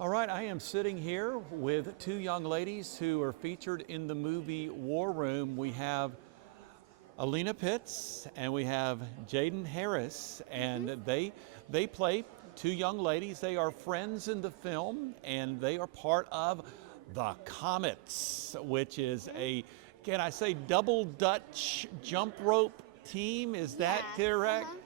All right, I am sitting here with two young ladies who are featured in the movie War Room. We have Alena Pitts and we have Jadin Harris, and they play two young ladies. They are friends in the film, and they are part of the Comets, which is a, can I say, double Dutch jump rope team. Is that correct? Yes.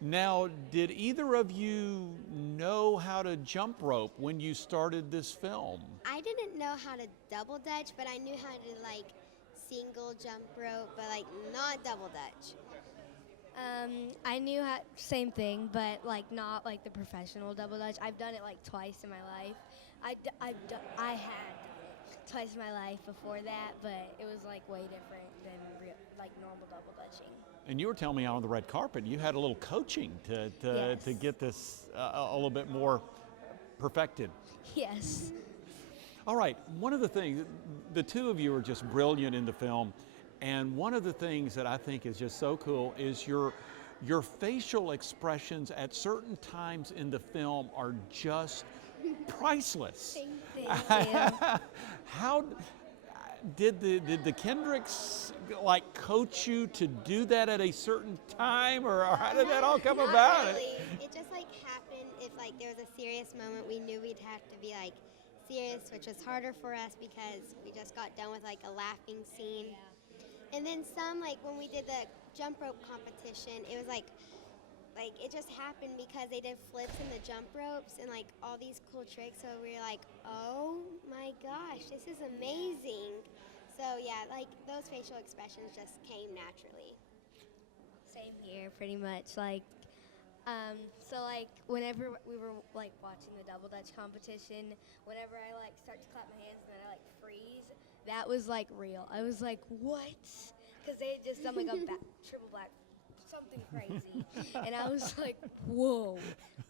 Now, did either of you know how to jump rope when you started this film? I didn't know how to double dutch, but I knew how to single jump rope, but not double dutch. I knew how, same thing, but not like the professional double dutch. I've done it twice in my life. I had done it twice in my life before that, but it was way different than normal double dutching. And you were telling me out on the red carpet, you had a little coaching to Yes. get this a little bit more perfected. Yes. All right, one of the things, the two of you are just brilliant in the film, and one of the things that I think is just so cool is your facial expressions at certain times in the film are just priceless. Thank you. How did the Kendricks coach you to do that at a certain time, or how did that all come Not about? really. It just happened if there was a serious moment. We knew we'd have to be serious, which was harder for us because we just got done with a laughing scene. Yeah. And then some when we did the jump rope competition, it was it just happened because they did flips in the jump ropes and all these cool tricks. So we were oh my gosh, this is amazing. So yeah, those facial expressions just came naturally. Same here, pretty much. Whenever we were watching the double dutch competition, whenever I start to clap my hands and then I freeze, that was real. I was what? Because they had just done a triple black, something crazy, and I was whoa,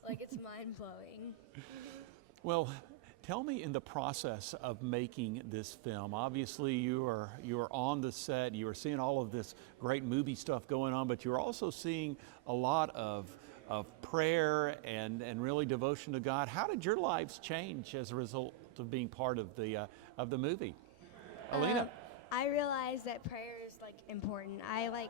it's mind blowing. Well, tell me, in the process of making this film, obviously you are on the set, you are seeing all of this great movie stuff going on, but you're also seeing a lot of prayer and really devotion to God. How did your lives change as a result of being part of the movie? Alena? I realized that prayer is important. I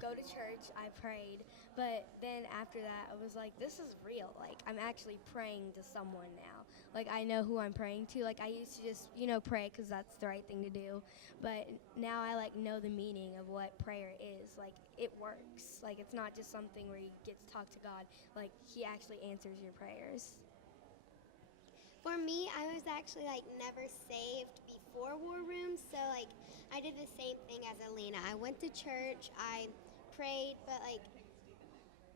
go to church, I prayed, but then after that I was this is real. I'm actually praying to someone now. I know who I'm praying to. I used to just, pray because that's the right thing to do, but now I know the meaning of what prayer is. It works. It's not just something where you get to talk to God. He actually answers your prayers. For me, I was actually never saved before War Room, so I did the same thing as Alena. I went to church, I prayed, but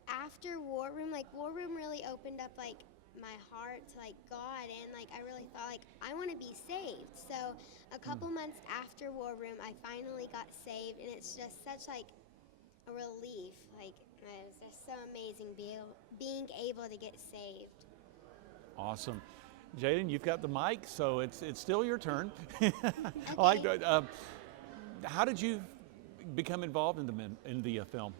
after War Room, War Room really opened up my heart to God, and I really thought I want to be saved. So a couple months after War Room, I finally got saved, and it's just such a relief. It was just so amazing being able to get saved. Awesome. Jadin, you've got the mic, so it's still your turn. Okay. How did you become involved in the film?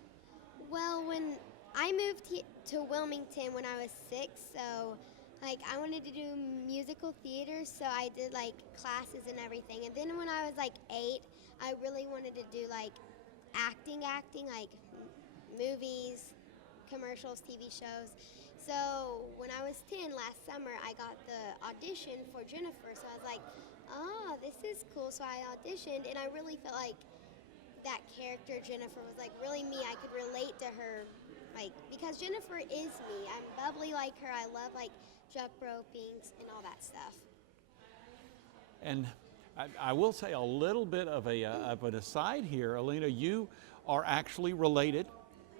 Well, when I moved to Wilmington when I was 6, so I wanted to do musical theater, so I did classes and everything. And then when I was 8, I really wanted to do acting, movies, commercials, TV shows. So when I was 10 last summer, I got the audition for Jennifer. So I was oh, this is cool. So I auditioned, and I really felt that character Jennifer was really me. I could relate to her, because Jennifer is me. I'm bubbly like her. I love jump roping and all that stuff. And I will say a little bit of an aside here, Alena. You are actually related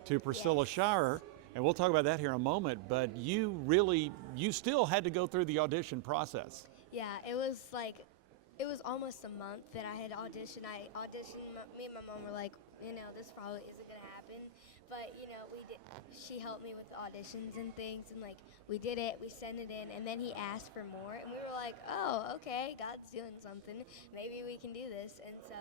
to Priscilla Yes. Shire, and we'll talk about that here in a moment. But you still had to go through the audition process. Yeah, it was almost a month that I had auditioned. I auditioned. Me and my mom were this probably isn't gonna happen, but we did. She helped me with the auditions and things, and we did it. We sent it in, and then he asked for more, and we were oh, okay, God's doing something. Maybe we can do this. And so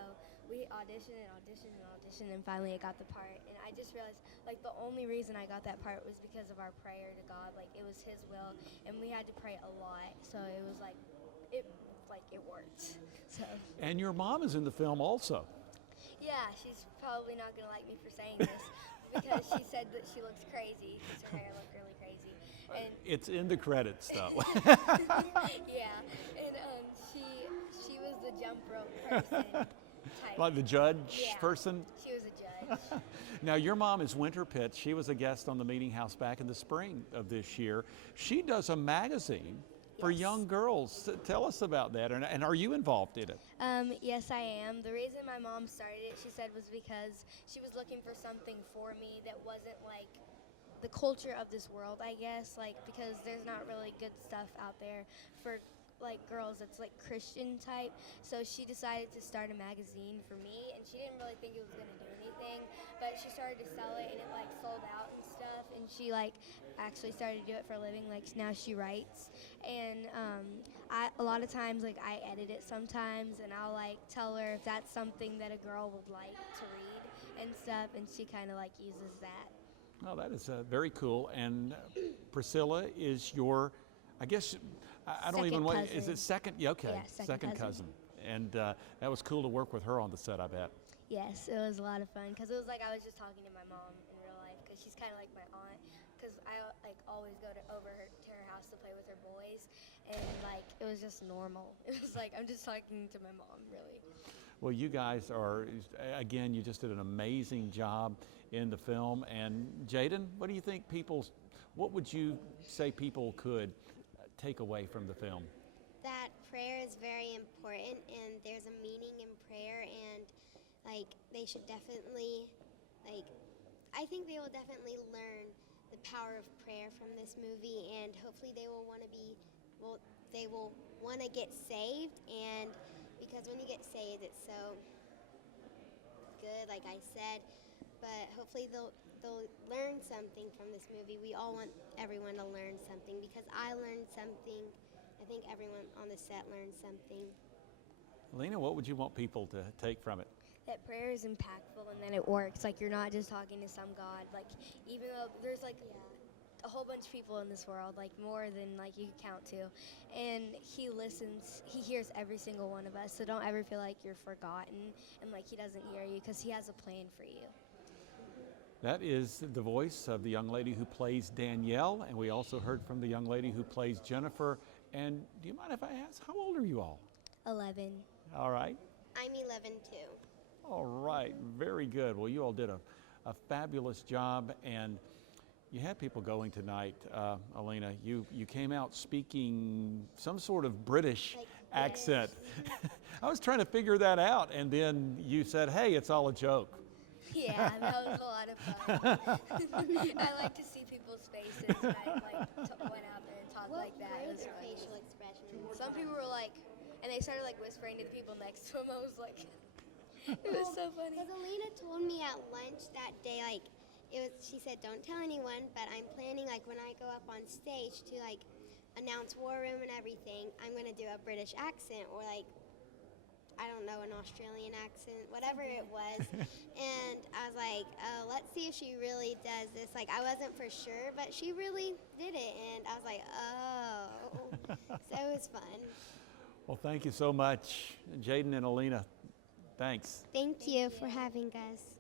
we auditioned and auditioned and auditioned, and finally I got the part. And I just realized, like, the only reason I got that part was because of our prayer to God. Like, it was His will, and we had to pray a lot. So it was it worked. So. And your mom is in the film also. Yeah, she's probably not gonna like me for saying this because she said that she looks crazy because her hair looked really crazy. And It's in the credits, though. yeah, and she was the jump rope person type. Like the judge person. She was a judge. Now, your mom is Winter Pitts. She was a guest on the Meeting House back in the spring of this year. She does a magazine for Yes. young girls. Tell us about that. And are you involved in it? Yes, I am. The reason my mom started it, she said, was because she was looking for something for me that wasn't like the culture of this world, I guess, like, because there's not really good stuff out there for like girls that's like Christian type. So she decided to start a magazine for me, and she didn't really think it was going to do anything, but she started to sell it, and it like sold out and stuff, and she like actually started to do it for a living. Like, now she writes, and a lot of times, like, I edit it sometimes, and I'll like tell her if that's something that a girl would like to read and stuff, and she kind of like uses that. Oh, that is very cool. And Priscilla is your, I guess, I don't even want, is cousin. it second? Yeah, okay, Yeah, second cousin. And that was cool to work with her on the set, I bet. Yes, it was a lot of fun because it was like I was just talking to my mom in real life because she's kind of like my aunt because I like always go over to her house to play with her boys, and like it was just normal. It was like I'm just talking to my mom, really. Well, you guys are, again, you just did an amazing job in the film. And Jadin, what do you think what would you say people could take away from the film? That prayer is very important, and there's a meaning in prayer, and like they should definitely, like, I think they will definitely learn the power of prayer from this movie, and hopefully they will want to they will want to get saved, and because when you get saved, it's so good, like I said, but hopefully they'll learn something from this movie. We all want everyone to learn something because I learned something. I think everyone on the set learned something. Alena, what would you want people to take from it? That prayer is impactful and that it works. Like, you're not just talking to some God. Like, even though there's like a whole bunch of people in this world, like more than like you can count to, and He listens. He hears every single one of us. So don't ever feel like you're forgotten and like He doesn't hear you, because He has a plan for you. That is the voice of the young lady who plays Danielle, and we also heard from the young lady who plays Jennifer. And do you mind if I ask, how old are you all? 11. All right. I'm 11 too. All right, very good. Well, you all did a fabulous job, and you had people going tonight. Alena, you came out speaking some sort of British accent. I was trying to figure that out, and then you said, hey, it's all a joke. Yeah, that was a lot of fun. I like to see people's faces, and I went out there and talked like that. It was Your fun. facial expressions. Some people were like, and they started like whispering to the people next to them. I was like, it was so funny. Because Alena told me at lunch that day, like, she said, don't tell anyone, but I'm planning, like, when I go up on stage to, like, announce War Room and everything, I'm going to do a British accent or, like, I don't know, an Australian accent, whatever it was. And I was like, oh, let's see if she really does this. Like, I wasn't for sure, but she really did it. And I was like, oh. So it was fun. Well, thank you so much, Jadin and Alena. Thanks. Thank you for having us.